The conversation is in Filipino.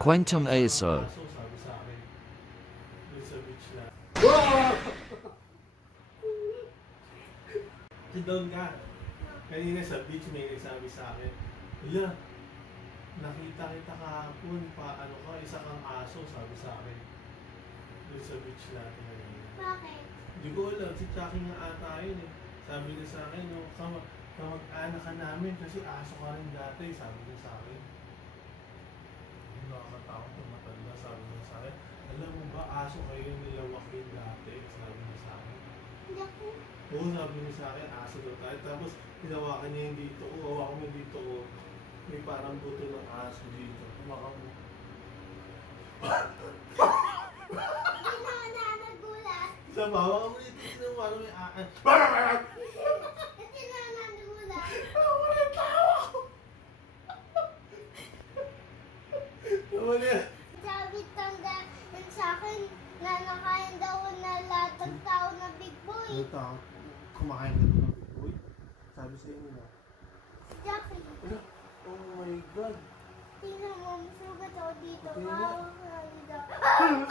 Quantum ASO. Aso, sabi sa akin. Doon sa beach na. Doon ka. Kanina sa beach may nagsabi sa akin, Hala, nakita kita kahapon pa, ano ka, isa kang aso, sabi sa akin. Doon sa beach natin kanina. Bakit? Hindi ko alam, si Chucky nga ata yun eh. Sabi niya sa akin, no, kamag-anak ka namin kasi aso ka rin dati, sabi niya sa akin. Nakakatakot ng matanda, sabi niya sa akin. Alam mo ba, aso kayo nilawakin dati, sabi niya sa akin. Hindi ako. Oo, sabi niya sa akin, aso daw tayo. Tapos, hinawakan niya yung dito ko, hawakan mo yung dito ko. May parang buto ng aso dito. Hawakan mo. Hindi na nagulat. Sa hawakan mo dito, sinawa mo yung aas. Hindi na nagulat. Wala tawa ko! Wala. Sabi tanda sa akin na nakain daw na lahat ng tao na big boy. Ano tao? Kumakain ka doon ng boy? Sabi sa inyo na. Jackie, Ano? Oh my God! tingnan mo, masugat ako dito. Tingnan mo. Wow,